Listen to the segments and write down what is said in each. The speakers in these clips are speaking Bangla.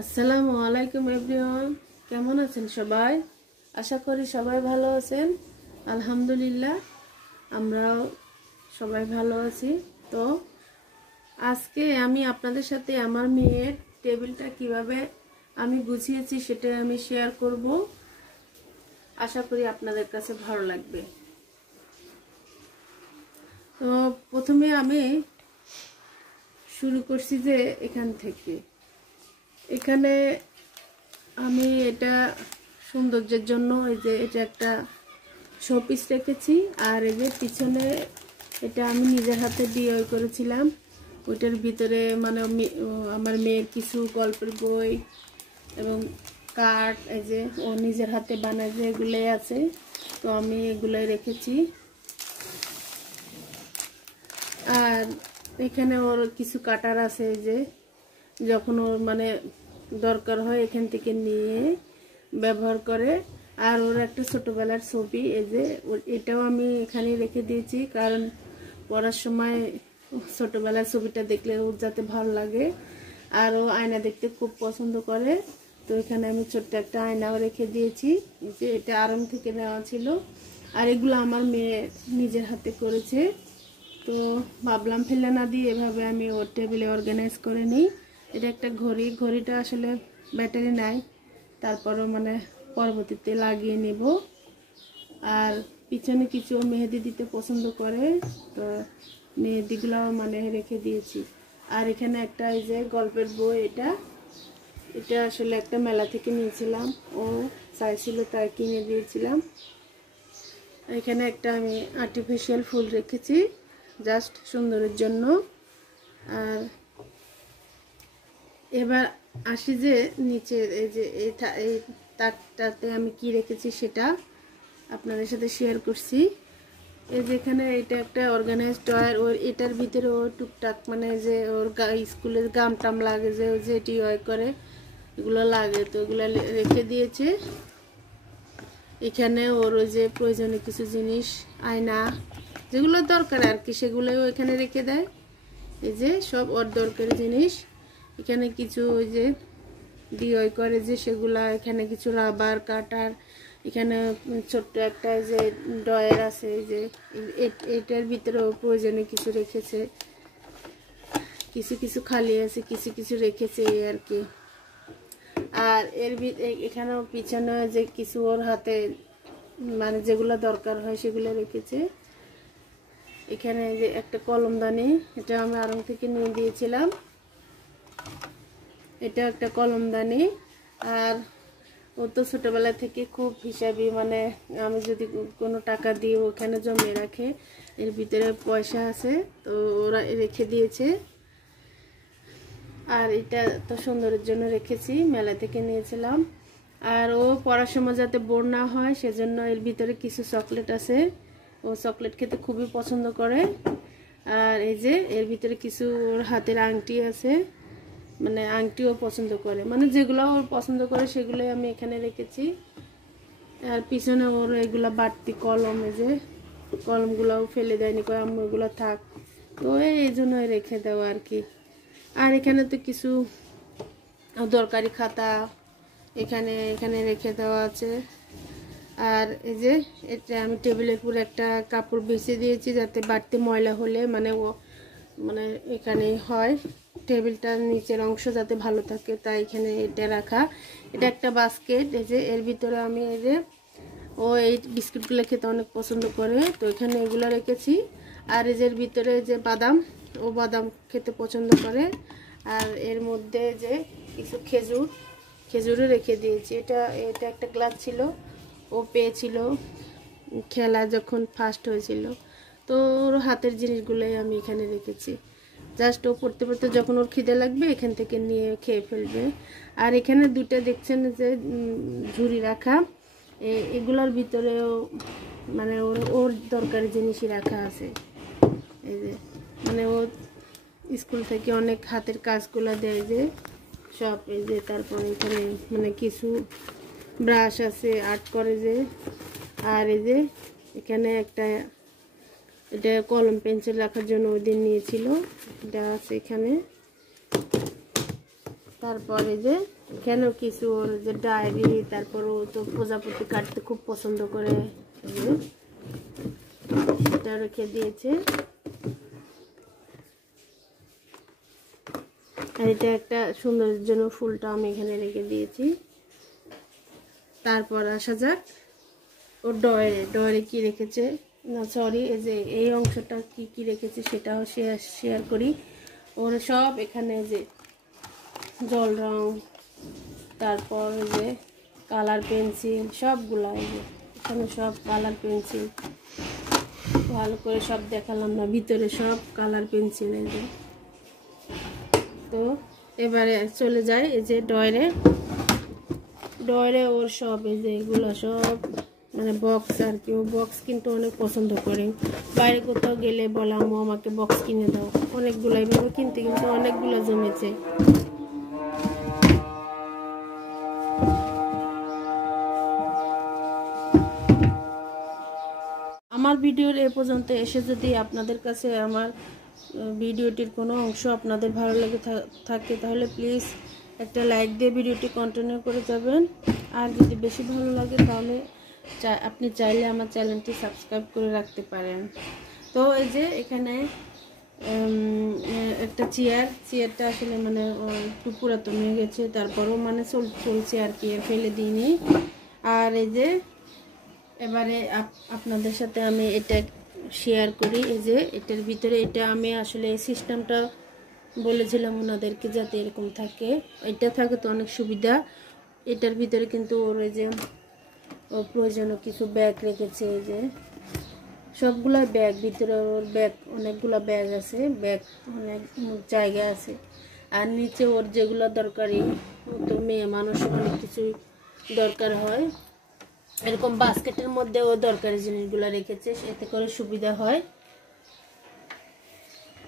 আসসালামু আলাইকুম এভরিওয়ান, কেমন আছেন সবাই? আশা করি সবাই ভালো আছেন। আলহামদুলিল্লাহ আমরাও সবাই ভালো আছি। তো আজকে আমি আপনাদের সাথে আমার মেয়ের টেবিলটা কিভাবে আমি গুছিয়েছি সেটা আমি শেয়ার করব। আশা করি আপনাদের কাছে ভালো লাগবে। তো প্রথমে আমি শুরু করছি যে এখান থেকে। এখানে আমি এটা সৌন্দর্যের জন্য এই যে এটা একটা শোপিস রেখেছি, আর এই যে পিছনে এটা আমি নিজের হাতে ডিআই করেছিলাম। ওইটার ভিতরে মানে আমার মেয়ের কিছু গল্পের বই এবং কার্ড এই যে ও নিজের হাতে বানায় যে এগুলোই আছে, তো আমি এগুলোই রেখেছি। আর এখানে ওর কিছু কাটার আছে, এই যে যখন ওর মানে দরকার হয় এখান থেকে নিয়ে ব্যবহার করে। আর ওর একটা ছোটবেলার ছবি, এই যে এটাও আমি এখানে রেখে দিয়েছি, কারণ পড়ার সময় ছোটবেলার ছবিটা দেখলে ওর যাতে ভালো লাগে। আর ও আয়না দেখতে খুব পছন্দ করে, তো এখানে আমি ছোট্ট একটা আয়নাও রেখে দিয়েছি। যে এটা আরাম থেকে নেওয়া ছিল, আর এগুলো আমার মেয়ে নিজের হাতে করেছে। তো ভাবলাম ফেলে না দিয়ে এভাবে আমি ওর টেবিলে অর্গানাইজ করে নিই। এটা একটা ঘড়ি, ঘড়িটা আসলে ব্যাটারি নাই, তারপরও মানে পরবর্তীতে লাগিয়ে নেব। আর পিছনে কিছু মেহেদি দিতে পছন্দ করে, তো মেহেদিগুলোও মানে রেখে দিয়েছি। আর এখানে একটা এই যে গল্পের বই, এটা আসলে একটা মেলা থেকে নিয়েছিলাম, ও চাইছিল তাই কিনে দিয়েছিলাম। এখানে একটা আমি আর্টিফিশিয়াল ফুল রেখেছি জাস্ট সুন্দরের জন্য। আর এবার আসি যে নিচের এই যে এই তাকটাতে আমি কি রেখেছি সেটা আপনাদের সাথে শেয়ার করছি। এই যেখানে এটা একটা অর্গানাইজ ড্রয়ার, ওর এটার ভিতরে ও টুকটাক মানে যে ওর স্কুলের গাম টাম লাগে যে ও যে টিওয়াই করে এগুলো লাগে, তো এগুলো রেখে দিয়েছে। এখানে ওর ওই যে প্রয়োজনীয় কিছু জিনিস, আয়না যেগুলো দরকার আর কি, সেগুলোও এখানে রেখে দেয়। এই যে সব ওর দরকারি জিনিস। এখানে কিছু ওই যে ডিআই করে যে সেগুলা, এখানে কিছু রাবার কাটার, এখানে ছোট্ট একটা যে ড্রয়ার আছে, এই যে এটার ভিতরেও প্রয়োজনীয় কিছু রেখেছে। কিছু কিছু খালি আছে, কিছু কিছু রেখেছে এই আর কি। আর এখানেও পিছনে যে কিছু ওর হাতে মানে যেগুলো দরকার হয় সেগুলো রেখেছে। এখানে যে একটা কলমদানি, এটা আমি আড়ং থেকে নিয়ে দিয়েছিলাম, এটা একটা কলমদানি। আর ও তো ছোটবেলা থেকে খুব হিসাবি, মানে আমি যদি কোনো টাকা দিয়ে ওখানে জমিয়ে রাখে, এর ভিতরে পয়সা আছে, তো ওরা রেখে দিয়েছে। আর এটা তো সুন্দরের জন্য রেখেছি, মেলা থেকে নিয়েছিলাম। আর ও পড়ার সময় যাতে বোর না হয় সেজন্য এর ভিতরে কিছু চকলেট আছে, ও চকলেট খেতে খুবই পছন্দ করে। আর এই যে এর ভিতরে কিছু ওর হাতের আংটি আছে, মানে আংটিও পছন্দ করে, মানে যেগুলো ওর পছন্দ করে সেগুলোই আমি এখানে রেখেছি। আর পিছনে ওর এগুলো বাড়তি কলম, এই যে কলমগুলোও ফেলে দেয়নি, কয় আম্মু এগুলো থাক, তো এই জন্যই রেখে দেওয়া আর কি। আর এখানে তো কিছু দরকারি খাতা এখানে রেখে দেওয়া আছে। আর এই যে এটা আমি টেবিলের উপর একটা কাপড় বিছিয়ে দিয়েছি, যাতে বাড়তি ময়লা হলে মানে মানে এখানে হয়, টেবিলটার নিচের অংশ যাতে ভালো থাকে, তাই এখানে এটা রাখা। এটা একটা বাস্কেট, এই যে এর ভিতরে আমি এই যে ও এই বিস্কুটগুলো খেতে অনেক পছন্দ করে, তো এখানে এগুলো রেখেছি। আর এই যে এর ভিতরে যে বাদাম, ও বাদাম খেতে পছন্দ করে। আর এর মধ্যে যে কিছু খেজুরও রেখে দিয়েছি। এটা একটা গ্লাস ছিল, ও পেয়েছিল খেলা যখন ফার্স্ট হয়েছিল, তো ওর হাতের জিনিসগুলোই আমি এখানে রেখেছি। জাস্ট ও পড়তে পড়তে যখন ওর খিদে লাগবে এখান থেকে নিয়ে খেয়ে ফেলবে। আর এখানে দুটো দেখছেন যে ঝুড়ি রাখা, এগুলোর ভিতরেও মানে ওর দরকারি জিনিসই রাখা আছে। এই যে মানে ও স্কুল থেকে অনেক হাতের কাজগুলো দেয় যে সব, এই যে তারপরে এখানে মানে কিছু ব্রাশ আছে আর্ট করে যে। আর এই যে এখানে একটা এটা কলম পেন্সিল রাখার জন্য ওই দিন নিয়েছিল, এটা আছে এখানে। তারপরে যে কেন কিছু ওর যে ডায়েরি, তারপর ও তো প্রজাপতি কাটতে খুব পছন্দ করে, সেটা রেখে দিয়েছে। আর এটা একটা সুন্দরের জন্য ফুলটা আমি এখানে রেখে দিয়েছি। তারপর আসা যাক ওর ডয়ারে কি রেখেছে, না সরি, এই যে এই অংশটা কি রেখেছে সেটাও শেয়ার করি। ওর সব এখানে যে জল রং, তারপর যে কালার পেন্সিল সবগুলা, এই যে এখানে সব কালার পেন্সিল ভালো করে সব দেখালাম না, ভিতরে সব কালার পেন্সিল। এই যে তো এবারে চলে যায় এই যে ডয়ারে ওর সব এই যে এগুলো সব মানে বক্স আর কি। ও বক্স কিন্তু অনেক পছন্দ করে, বাইরে কোথাও গেলে বলে আম্মু আমাকে বক্স কিনে দাও, অনেকগুলো এইভাবে কিনতে কিন্তু অনেকগুলো জমেছে। আমার ভিডিওর এ পর্যন্ত এসে যদি আপনাদের কাছে আমার ভিডিওটির কোনো অংশ আপনাদের ভালো লেগে থাকে তাহলে প্লিজ একটা লাইক দিয়ে ভিডিওটি কন্টিনিউ করে যাবেন। আর যদি বেশি ভালো লাগে তাহলে আপনি চাইলে আমার চ্যানেলটি সাবস্ক্রাইব করে রাখতে পারেন। তো এই যে এখানে একটা চেয়ারটা আসলে মানে একটু পুরাতন হয়ে গেছে, তারপরও মানে চলছে আর কি, ফেলে দিইনি। আর এই যে এবারে আপনাদের সাথে আমি এটা শেয়ার করি। এই যে এটার ভিতরে এটা আমি আসলে এই সিস্টেমটা বলেছিলাম ওনাদেরকে যাতে এরকম থাকে, এটা থাকে তো অনেক সুবিধা। এটার ভিতরে কিন্তু ওর এই যে ও প্রয়োজনীয় কিছু ব্যাগ রেখেছে, এই যে সবগুলা ব্যাগ, ভিতরে ওর ব্যাগ অনেকগুলো ব্যাগ আছে, ব্যাগ অনেক জায়গা আছে। আর নিচে ওর যেগুলো দরকারি, তো মেয়ে মানুষ অনেক কিছুই দরকার হয়, এরকম বাস্কেটের মধ্যে ও দরকারি জিনিসগুলো রেখেছে, এতে করে সুবিধা হয়।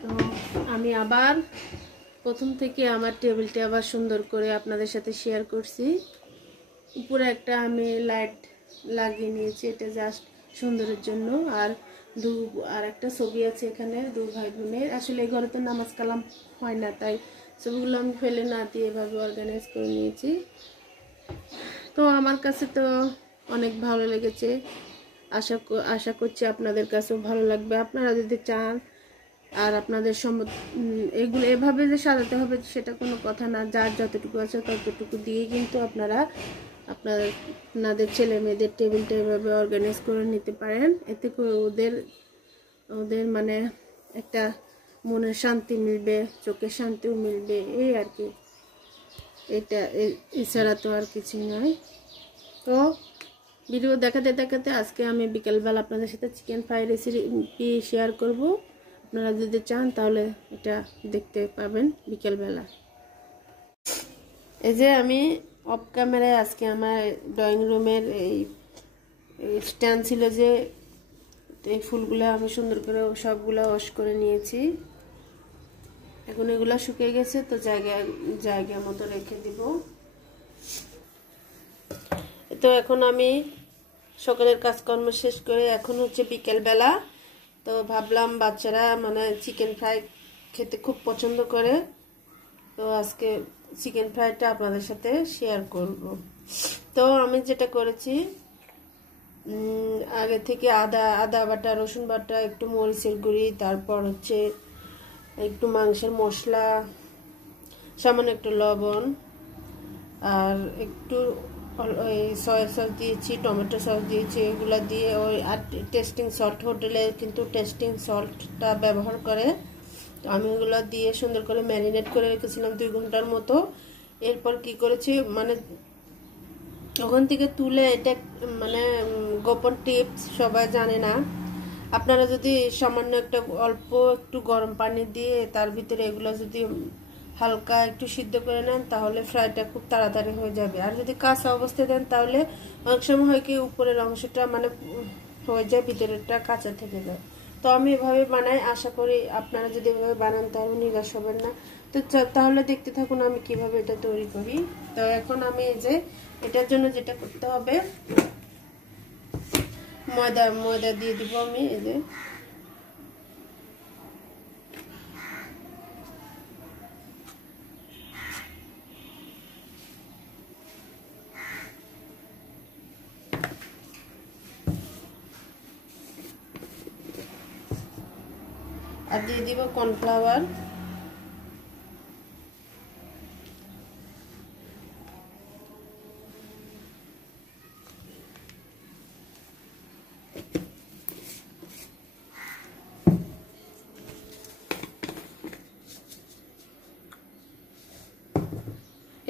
তো আমি আবার প্রথম থেকে আমার টেবিলটা আবার সুন্দর করে আপনাদের সাথে শেয়ার করছি। উপরে একটা আমি লাইট লাগিয়ে নিয়েছি, এটা জাস্ট সুন্দরের জন্য। আর একটা ছবি আছে এখানে, দু ভাই বোনের। আসলে এই ঘরে তো নামাজ কালাম হয় না, তাই ছবিগুলো আমি ফেলে না দিয়ে এভাবে অর্গানাইজ করে নিয়েছি। তো আমার কাছে তো অনেক ভালো লেগেছে, আশা করছি আপনাদের কাছেও ভালো লাগবে। আপনারা যদি চান, আর আপনাদের এগুলো এভাবে যে সাজাতে হবে সেটা কোনো কথা না, যার যতটুকু আছে ততটুকু দিয়ে কিন্তু আপনারা আপনাদের ছেলে মেয়েদের টেবিলটা এভাবে অর্গানাইজ করে নিতে পারেন। এতে করে ওদের মানে একটা মনের শান্তি মিলবে, চোখের শান্তিও মিলবে, এই আর কি। এটা এছাড়া তো আর কিছুই নয়। তো ভিডিও দেখাতে আজকে আমি বিকেলবেলা আপনাদের সাথে চিকেন ফ্রাই রেসিপি শেয়ার করব। আপনারা যদি চান তাহলে এটা দেখতে পাবেন বিকেলবেলা। এই যে আমি অফ ক্যামেরায় আজকে আমার ড্রয়িং রুমের এই স্ট্যান্ড ছিল, যে এই ফুলগুলো আমি সুন্দর করে সবগুলো ওয়াশ করে নিয়েছি। এখন এগুলো শুকিয়ে গেছে, তো জায়গা মতো রেখে দিব। তো এখন আমি সকালের কাজকর্ম শেষ করে এখন হচ্ছে বিকেলবেলা, তো ভাবলাম বাচ্চারা মানে চিকেন ফ্রাই খেতে খুব পছন্দ করে, তো আজকে চিকেন ফ্রাইটা আপনাদের সাথে শেয়ার করব। তো আমি যেটা করেছি, আগে থেকে আদা বাটা, রসুন বাটা, একটু মরিচের গুঁড়ি, তারপর হচ্ছে একটু মাংসের মশলা, সামান্য একটু লবণ, আর একটু ওই সয়া সস দিয়েছি, টমেটো সস দিয়েছি, এগুলো দিয়ে ওই আর টেস্টিং সল্ট, হোটেলে কিন্তু টেস্টিং সল্টটা ব্যবহার করে, তো আমি ওগুলো দিয়ে সুন্দর করে ম্যারিনেট করে রেখেছিলাম 2 ঘন্টার মতো। এরপর কি করেছি, মানে ওখান থেকে তুলে, এটা মানে গোপন টিপস, সবাই জানে না। আপনারা যদি সামান্য অল্প একটু গরম পানি দিয়ে তার ভিতরে এগুলো যদি হালকা একটু সিদ্ধ করে নেন তাহলে ফ্রাইটা খুব তাড়াতাড়ি হয়ে যাবে। আর যদি কাঁচা অবস্থায় দেন তাহলে অনেক সময় হয় কি উপরের অংশটা মানে হয়ে যায়, ভিতরেরটা কাঁচা থেকে যায়। তো আমি এভাবে বানাই, আশা করি আপনারা যদি এভাবে বানান তাহলে নিরাশ হবেন না। তো তাহলে দেখতে থাকুন আমি কিভাবে এটা তৈরি করি। তো এখন আমি এই যে এটার জন্য যেটা করতে হবে, ময়দা দিয়ে দিব আমি। এই যে দিয়ে দিব কর্নফ্লাওয়ার,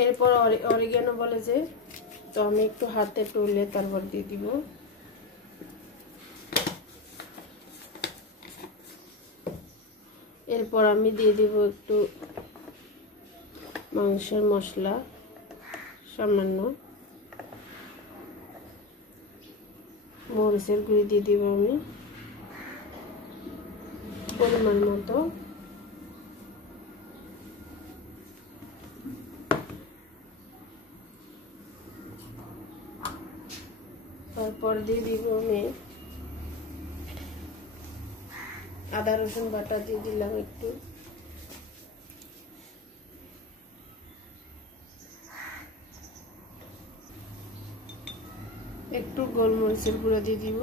এরপর অরিগানো বলে যে, তো আমি একটু হাতে টুলে তারপর দিয়ে দিব। এরপর আমি দিয়ে দিব একটু মাংসের মশলা, সামান্য মরিচের গুঁড়ি দিয়ে দিব আমি পরিমাণ মতো। তারপর দিয়ে দিব আমি আদা রসুন বাটা দিয়ে দিলাম একটু, একটু গোলমরিচের গুঁড়া দিয়ে দিব,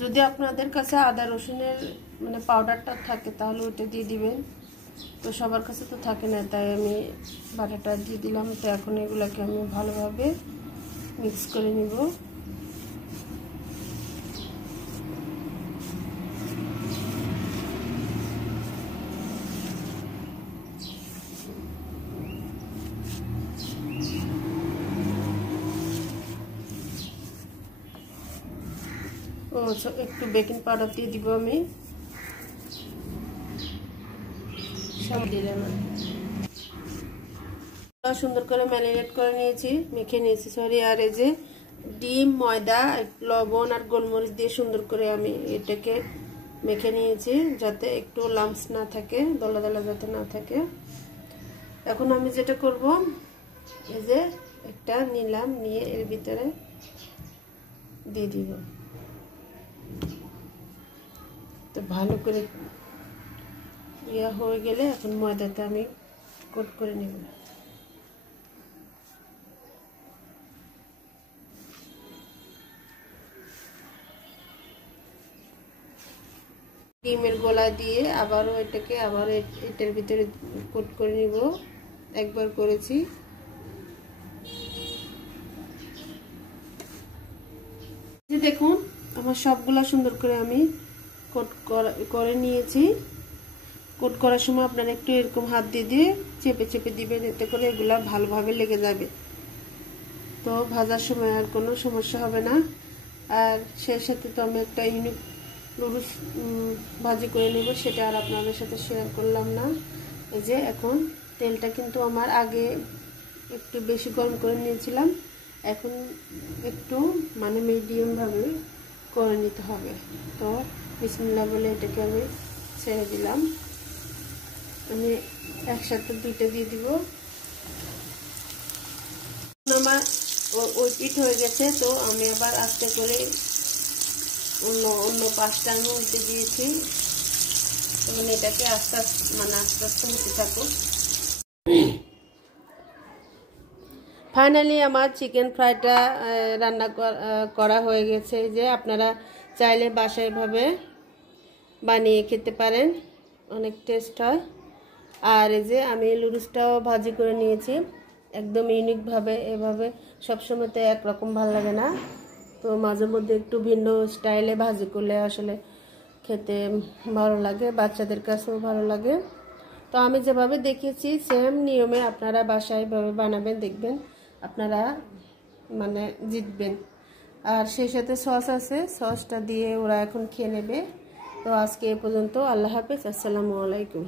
যদি আপনাদের কাছে আদা রসুনের মানে পাউডারটা থাকে তাহলে ওটা দিয়ে দিবেন, তো সবার কাছে তো থাকে না, তাই আমি বাটাটা দিয়ে দিলাম। তো এখন এগুলাকে আমি ভালোভাবে মিক্স করে নিব। একটু বেকিং পাউডার দিয়ে দিব আমি, সব দিলাম। সুন্দর করে ম্যারিনেট করে নিয়েছি, মেখে নিয়েছি সরি। আর এই যে ডিম, ময়দা, লবণ আর গোলমরিচ দিয়ে সুন্দর করে আমি এটাকে মেখে নিয়েছি, যাতে একটু লাম্পস না থাকে, দলা দলা যাতে না থাকে। এখন আমি যেটা করব, এই যে একটা নিলাম, নিয়ে এর ভিতরে দিয়ে দিব। তো ভালো করে ইয়া হয়ে গেলে এখন ময়দাতে আমি কোট করে নেব। ডিমের গোলা দিয়ে আবারও এটাকে আবার এটার ভিতরে কোট করে নিব। একবার করেছি, দেখুন আমার সবগুলা সুন্দর করে আমি কোট করে নিয়েছি। কোট করার সময় আপনারা একটু এরকম হাত দিয়ে দিয়ে চেপে চেপে দিবেন, এতে করে এগুলা ভালোভাবে লেগে যাবে, তো ভাজার সময় আর কোনো সমস্যা হবে না। আর সেই সাথে তো আমি একটা ইউনিক নুডলস ভাজি করে নেব, সেটা আর আপনাদের সাথে শেয়ার করলাম না। এই যে এখন তেলটা কিন্তু আমার আগে একটু বেশি গরম করে নিয়েছিলাম, এখন একটু মানে মিডিয়ামভাবে করে নিতে হবে। তো বিসমিল্লাহ বলে এটাকে আমি ছেড়ে দিলাম। আমি একসাথে দুইটা দিয়ে দিব। আমার ওই পিঠ হয়ে গেছে, তো আমি আবার আস্তে করে অন্য পাঁচটা আমি উল্টে দিয়েছি, মানে এটাকে আস্তে আস্তে হতে থাকুক। ফাইনালি আমার চিকেন ফ্রাইটা রান্না করা হয়ে গেছে। যে আপনারা চাইলে বাসায় এভাবে বানিয়ে খেতে পারেন, অনেক টেস্ট হয়। আর এই যে আমি নুডলসটাও ভাজি করে নিয়েছি একদম ইউনিকভাবে। এভাবে সবসময় তো একরকম ভালো লাগে না, তো মাঝে মধ্যে একটু ভিন্ন স্টাইলে ভাজি করলে আসলে খেতে ভালো লাগে, বাচ্চাদের কাছেও ভালো লাগে। তো আমি যেভাবে দেখিয়েছি সেম নিয়মে আপনারা বাসায় এভাবে বানাবেন, দেখবেন আপনারা মানে জিতবেন। আর সেই সাথে সস আছে, সসটা দিয়ে ওরা এখন খেয়ে নেবে। তো আজকে এ পর্যন্ত, আল্লাহ হাফেজ, আসসালামু আলাইকুম।